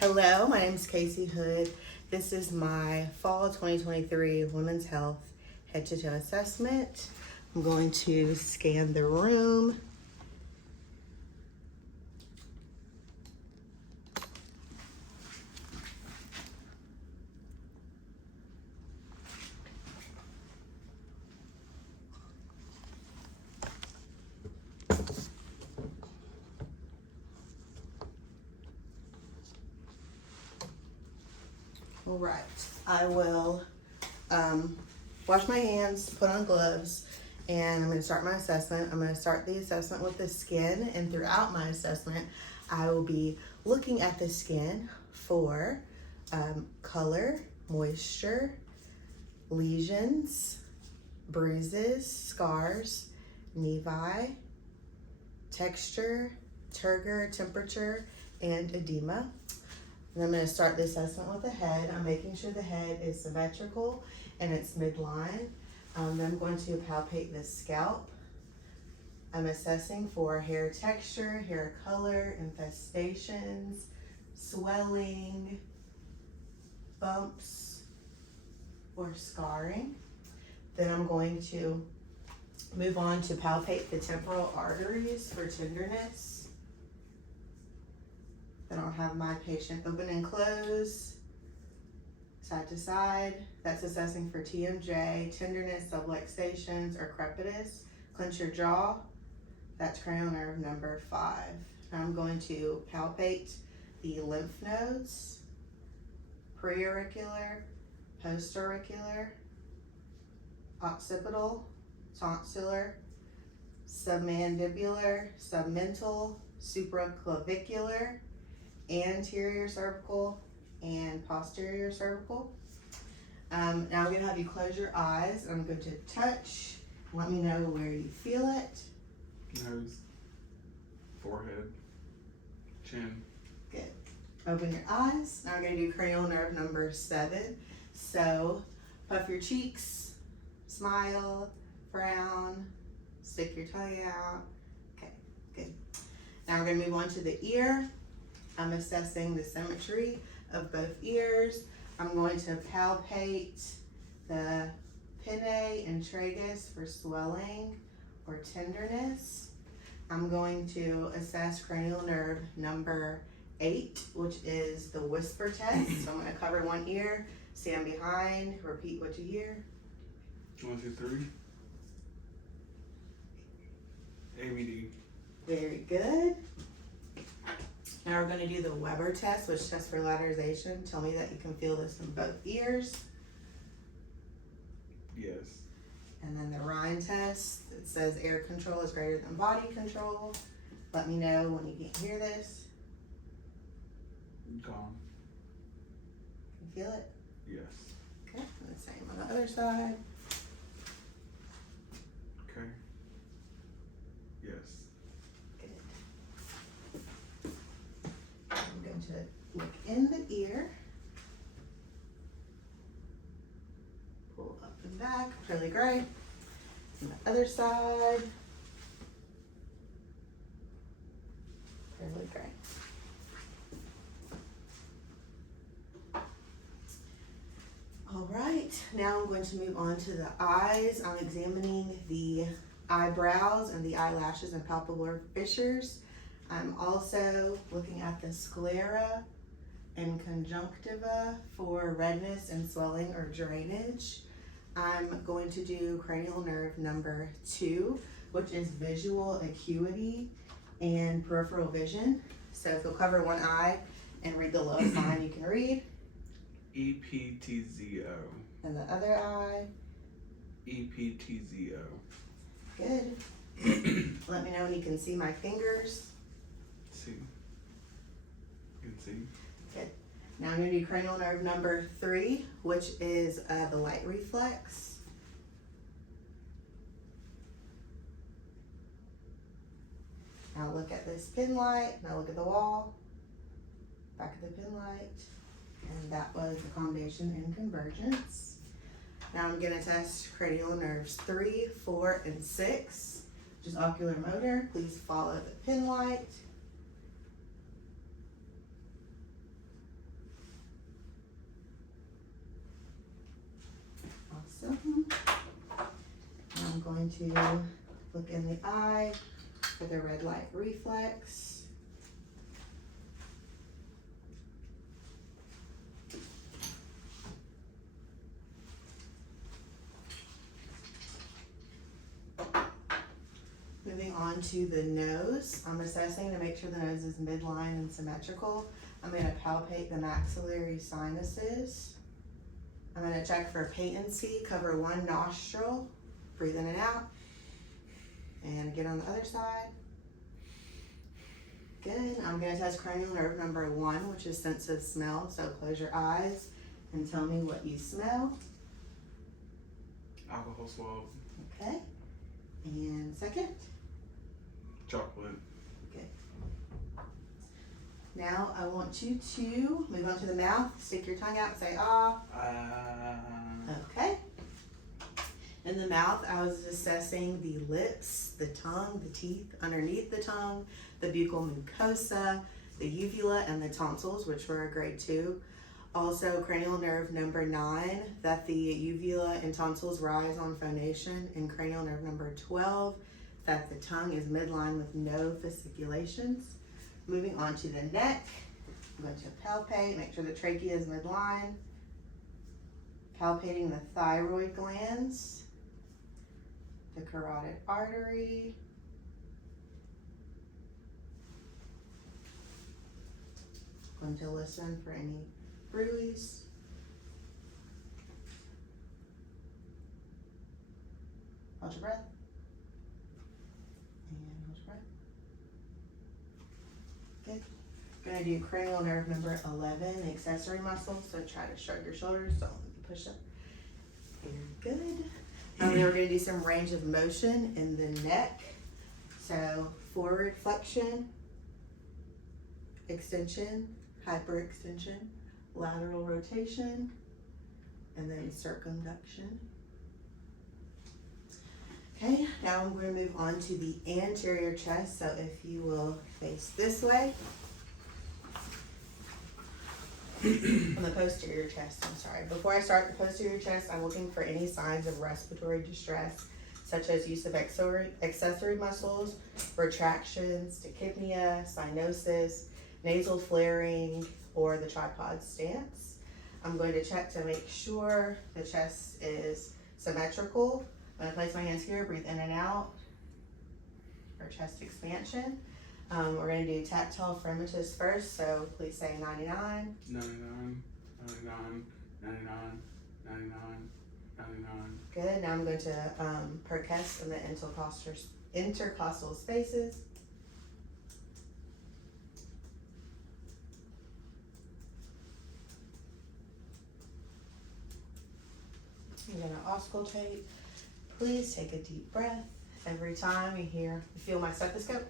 Hello, my name is Casey Hood. This is my fall 2023 Women's Health Head-to-Toe assessment. I'm going to scan the room. All right, I will wash my hands, put on gloves, and I'm going to start my assessment. I'm going to start the assessment with the skin, and throughout my assessment, I will be looking at the skin for color, moisture, lesions, bruises, scars, nevi, texture, turgor, temperature, and edema. And I'm going to start the assessment with the head. I'm making sure the head is symmetrical and it's midline. Then I'm going to palpate the scalp. I'm assessing for hair texture, hair color, infestations, swelling, bumps, or scarring. Then I'm going to move on to palpate the temporal arteries for tenderness. Then I'll have my patient open and close, side to side. That's assessing for TMJ, tenderness, subluxations, or crepitus. Clench your jaw. That's cranial nerve number 5. Now I'm going to palpate the lymph nodes, preauricular, postauricular, occipital, tonsillar, submandibular, submental, supraclavicular, anterior cervical, and posterior cervical. Now I'm going to have you close your eyes. I'm going to touch. Let me know where you feel it. Nose, forehead, chin. Good. Open your eyes. Now I'm going to do cranial nerve number 7. So puff your cheeks, smile, frown, stick your tongue out. Okay, good. Now we're going to move on to the ear. I'm assessing the symmetry of both ears. I'm going to palpate the pinnae and tragus for swelling or tenderness. I'm going to assess cranial nerve number 8, which is the whisper test. So I'm going to cover one ear, stand behind, repeat what you hear. 1, 2, 3. ABD. Very good. Now we're going to do the Weber test, which tests for lateralization. Tell me that you can feel this in both ears. Yes. And then the Rhine test, it says air control is greater than body control. Let me know when you can't hear this. Gone. Can you feel it? Yes. Okay, and the same on the other side. Okay. Yes. Good. I'm going to look in the ear. Pull up and back, really great. And the other side. Really great. All right, now I'm going to move on to the eyes. I'm examining the eyebrows and the eyelashes and palpebral fissures. I'm also looking at the sclera and conjunctiva for redness and swelling or drainage. I'm going to do cranial nerve number 2, which is visual acuity and peripheral vision. So if you'll cover one eye and read the lowest line you can read. EPTZO. And the other eye. EPTZO. Good. Let me know when you can see my fingers. See. You can see. Good. Now I'm going to do cranial nerve number 3, which is the light reflex. Now look at this pin light. Now look at the wall. Back of the pin light. And that was accommodation and convergence. Now I'm going to test cranial nerves 3, 4, and 6, which is ocular motor. Please follow the pin light. Awesome. I'm going to look in the eye for the red light reflex. Moving on to the nose, I'm assessing to make sure the nose is midline and symmetrical. I'm going to palpate the maxillary sinuses. I'm going to check for patency, cover one nostril, breathe in and out, and get on the other side. Good. I'm going to test cranial nerve number 1, which is sense of smell. So close your eyes and tell me what you smell. Alcohol swab. Okay. And second. Chocolate. Now I want you to move on to the mouth, stick your tongue out, say ah. Okay. In the mouth, I was assessing the lips, the tongue, the teeth underneath the tongue, the buccal mucosa, the uvula, and the tonsils, which were a grade 2. Also, cranial nerve number 9, that the uvula and tonsils rise on phonation, and cranial nerve number 12, that the tongue is midline with no fasciculations. Moving on to the neck, I'm going to palpate, make sure the trachea is midline. Palpating the thyroid glands, the carotid artery, going to listen for any bruise. Hold your breath. And hold your breath. Good. Gonna do cranial nerve number 11, accessory muscle. So try to shrug your shoulders. Don't push up. Very good. Then we're gonna do some range of motion in the neck. So forward flexion, extension, hyperextension, lateral rotation, and then circumduction. Okay, now I'm going to move on to the anterior chest. So if you will face this way. On the posterior chest, I'm sorry. Before I start the posterior chest, I'm looking for any signs of respiratory distress, such as use of accessory muscles, retractions, tachypnea, cyanosis, nasal flaring, or the tripod stance. I'm going to check to make sure the chest is symmetrical. I'm going to place my hands here, breathe in and out for chest expansion. We're going to do tactile fremitus first, so please say 99. 99, 99, 99, 99, 99. Good. Now I'm going to percuss in the intercostal spaces. I'm going to auscultate. Please take a deep breath. Every time you feel my stethoscope.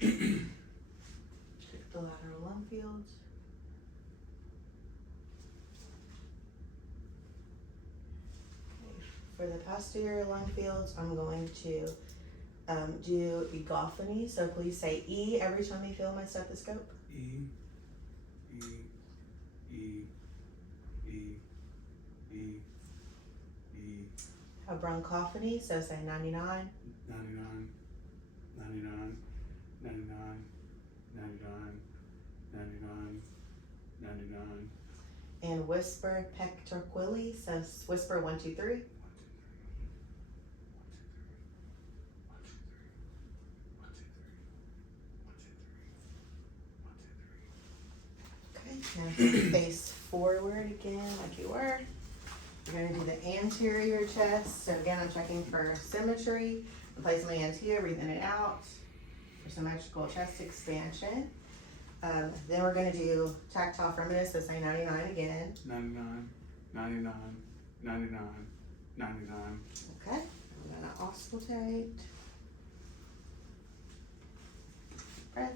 Check the lateral lung fields. For the posterior lung fields, I'm going to do egophony. So please say E every time you feel my stethoscope. E, E, E, E, E, E. A bronchophony, so say 99. 99, 99, 99, 99, 99, 99. And whisper pectorquilli, so whisper 1, 2, 3. Okay, now face forward again like you were. We're going to do the anterior chest. So again, I'm checking for symmetry. I'm placing my hands here, breathe in and out for symmetrical chest expansion. Then we're going to do tactile fremitus, so say 99 again. 99, 99, 99, 99. Okay, I'm going to auscultate. Breath.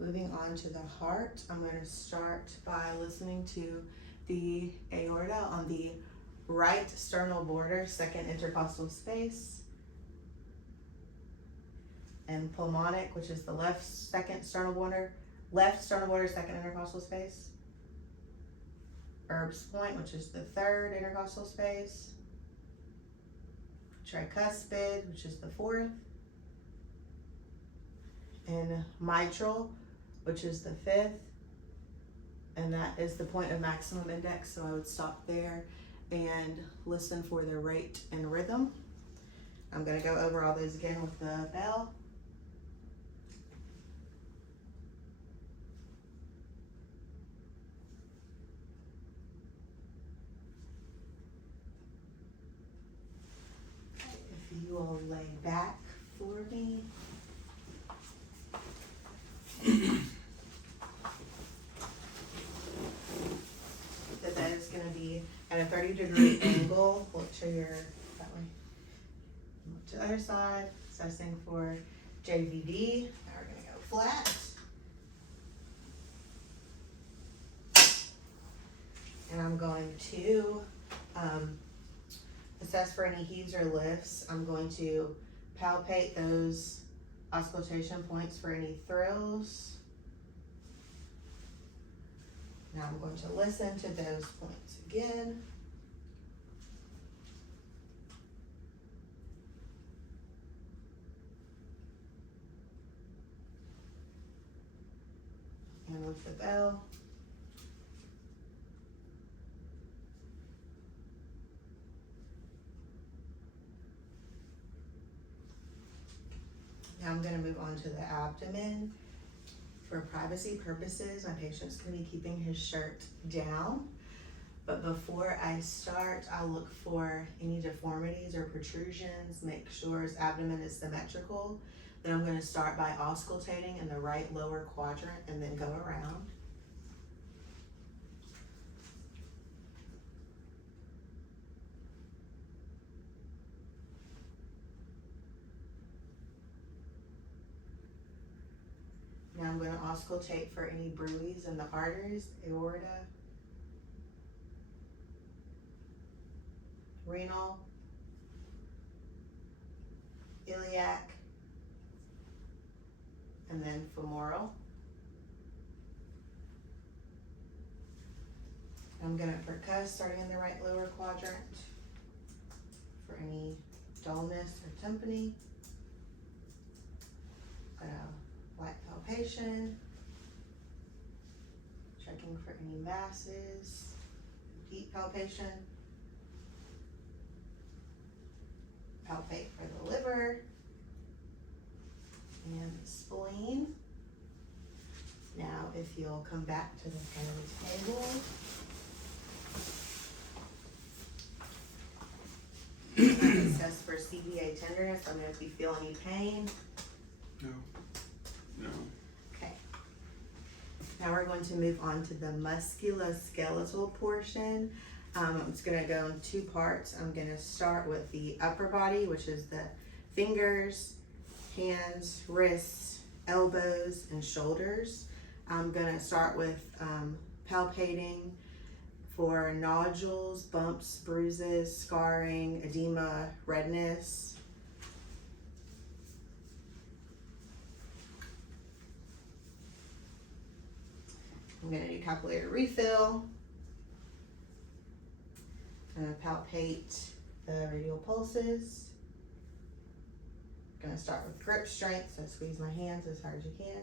Moving on to the heart, I'm going to start by listening to the aorta on the right sternal border, second intercostal space, and pulmonic, which is the left sternal border, second intercostal space. Herb's point, which is the third intercostal space. Tricuspid, which is the fourth. And mitral, which is the fifth. And that is the point of maximum index, so I would stop there and listen for the rate and rhythm. I'm going to go over all those again with the bell. If you will lay back for me. That is going to be at a 30-degree angle. Look to your that way. Look to the other side. Assessing for JVD. Now we're going to go flat. And I'm going to assess for any heaves or lifts. I'm going to palpate those auscultation points for any thrills. Now I'm going to listen to those points again. And with the bell. Now I'm going to move on to the abdomen. For privacy purposes, my patient's going to be keeping his shirt down. But before I start, I'll look for any deformities or protrusions, make sure his abdomen is symmetrical. Then I'm going to start by auscultating in the right lower quadrant and then go around. Now I'm going to auscultate for any bruits in the arteries, aorta, renal, iliac, and then femoral. I'm going to percuss starting in the right lower quadrant for any dullness or tympany. Light palpation, checking for any masses, deep palpation, palpate for the liver and the spleen. Now if you'll come back to the front of the table. I'm going to assess for CVA tenderness. I'm going to feel any pain. No. No. Okay. Now we're going to move on to the musculoskeletal portion. It's going to go in two parts. I'm going to start with the upper body, which is the fingers, hands, wrists, elbows, and shoulders. I'm going to start with palpating for nodules, bumps, bruises, scarring, edema, redness. I'm going to do capillary refill. I'm going to palpate the radial pulses. I'm going to start with grip strength, so squeeze my hands as hard as you can.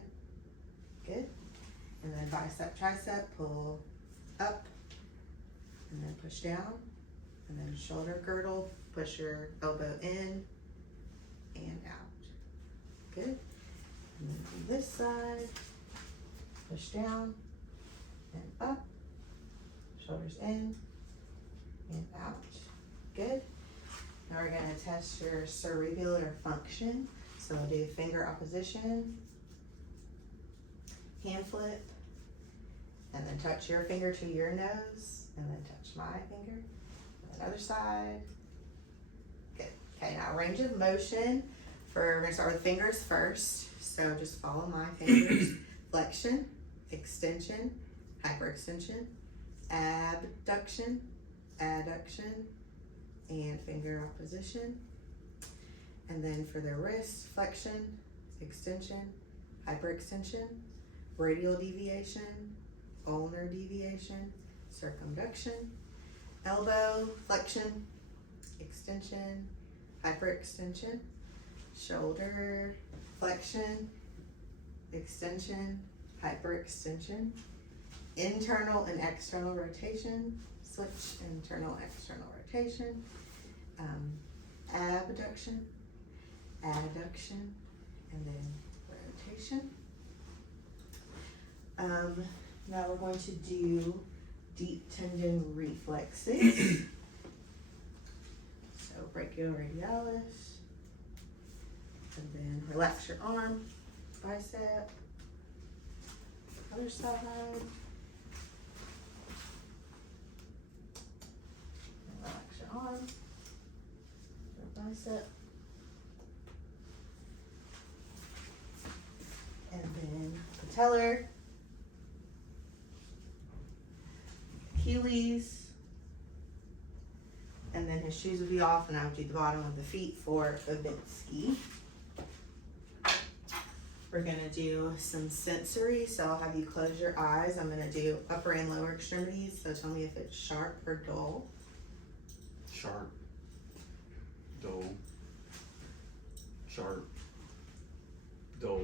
Good. And then bicep, tricep, pull up, and then push down. And then shoulder girdle, push your elbow in and out. Good. And then on this side, push down and up, shoulders in and out. Good. Now we're going to test your cerebellar function. So we'll do finger opposition, hand flip, and then touch your finger to your nose, and then touch my finger. And then other side. Good. Okay, now range of motion. We're going to start with fingers first. So just follow my fingers. flexion, extension, hyperextension, abduction, adduction, and finger opposition. And then for the wrist, flexion, extension, hyperextension, radial deviation, ulnar deviation, circumduction, elbow, flexion, extension, hyperextension, shoulder, flexion, extension, hyperextension, internal and external rotation, switch internal, external rotation, abduction, adduction, and then rotation. Now we're going to do deep tendon reflexes. So brachioradialis, and then relax your arm, bicep, other side, relax your arm, your bicep, and then patellar, Achilles, and then his shoes would be off, and I would do the bottom of the feet for Babinski. We're gonna do some sensory, so I'll have you close your eyes. I'm gonna do upper and lower extremities, so tell me if it's sharp or dull. Sharp. Dull. Sharp. Dull.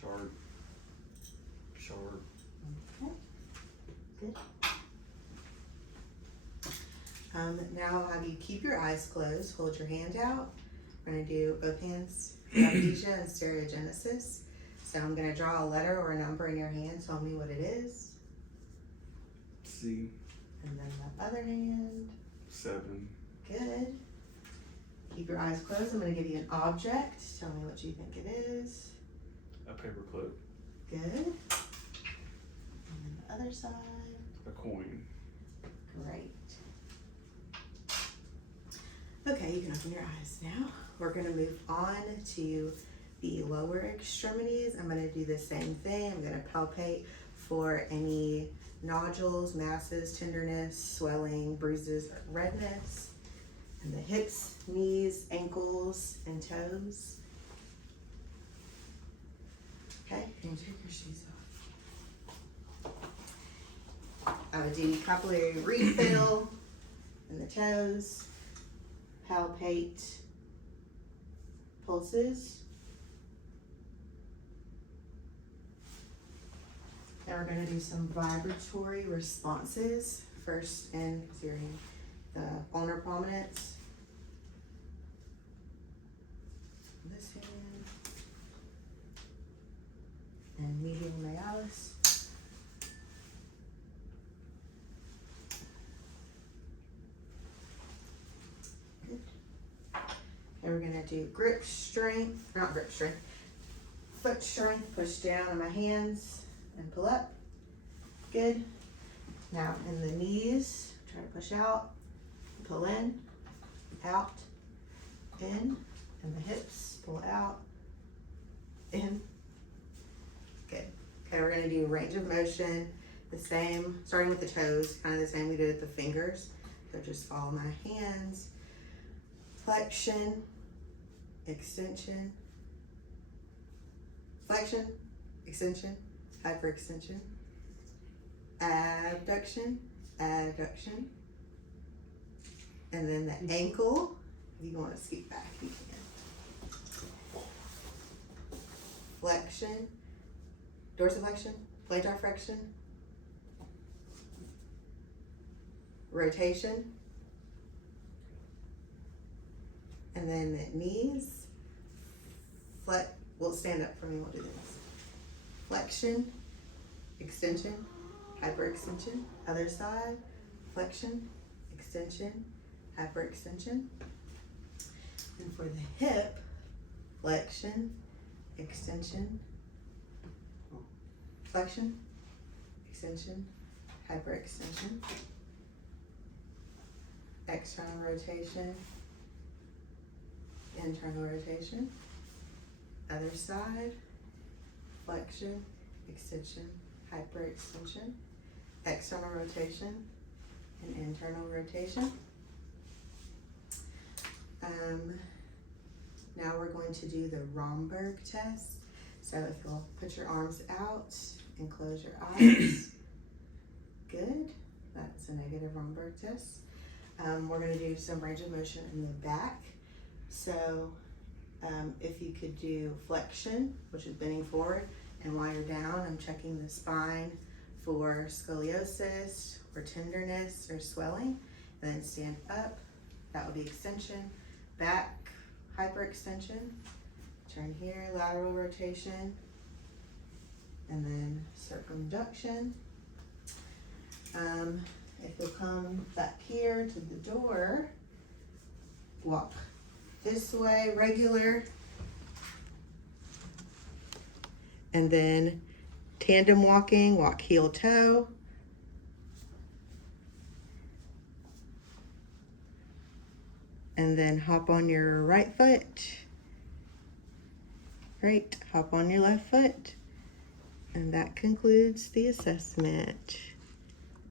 Sharp. Sharp. Okay, good. Now I'll have you keep your eyes closed, hold your hand out. We're gonna do both hands, amnesia and stereogenesis. So I'm gonna draw a letter or a number in your hand, tell me what it is. C. And then the other hand. 7. Good. Keep your eyes closed. I'm gonna give you an object. Tell me what you think it is. A paperclip. Good. And then the other side. A coin. Great. Okay, you can open your eyes now. We're gonna move on to the lower extremities. I'm gonna do the same thing. I'm gonna palpate for any nodules, masses, tenderness, swelling, bruises, or redness. And the hips, knees, ankles, and toes. Okay, can you take your shoes off? I would do capillary refill in the toes. Palpate pulses. Now we're going to do some vibratory responses. First in during the ulnar prominence. This hand. And medial malleus. Good. And we're going to do grip strength, not grip strength, foot strength. Push down on my hands and pull up. Good. Now in the knees, try to push out, pull in, out, in, and the hips, pull out, in. Good. Okay, we're gonna do range of motion, the same, starting with the toes, kind of the same we did with the fingers. So just follow my hands. Flexion, extension, flexion, extension, hyperextension, abduction, adduction, and then the ankle. If you want to scoot back, you can. Flexion, dorsiflexion, plantar flexion, rotation, and then the knees. We'll stand up for me. We'll do this. Flexion, extension, hyperextension, other side, flexion, extension, hyperextension. And for the hip, flexion, extension, flexion, extension, hyperextension, external rotation, internal rotation, other side, flexion, extension, hyperextension, external rotation, and internal rotation. Now we're going to do the Romberg test. So if you'll put your arms out and close your eyes. Good. That's a negative Romberg test. We're going to do some range of motion in the back. So if you could do flexion, which is bending forward, and while you're down, I'm checking the spine for scoliosis or tenderness or swelling, and then stand up. That would be extension, back, hyperextension, turn here, lateral rotation, and then circumduction. If you'll come back here to the door, walk this way, regular, and then tandem walking, walk heel toe, and then hop on your right foot. Great, hop on your left foot. And that concludes the assessment.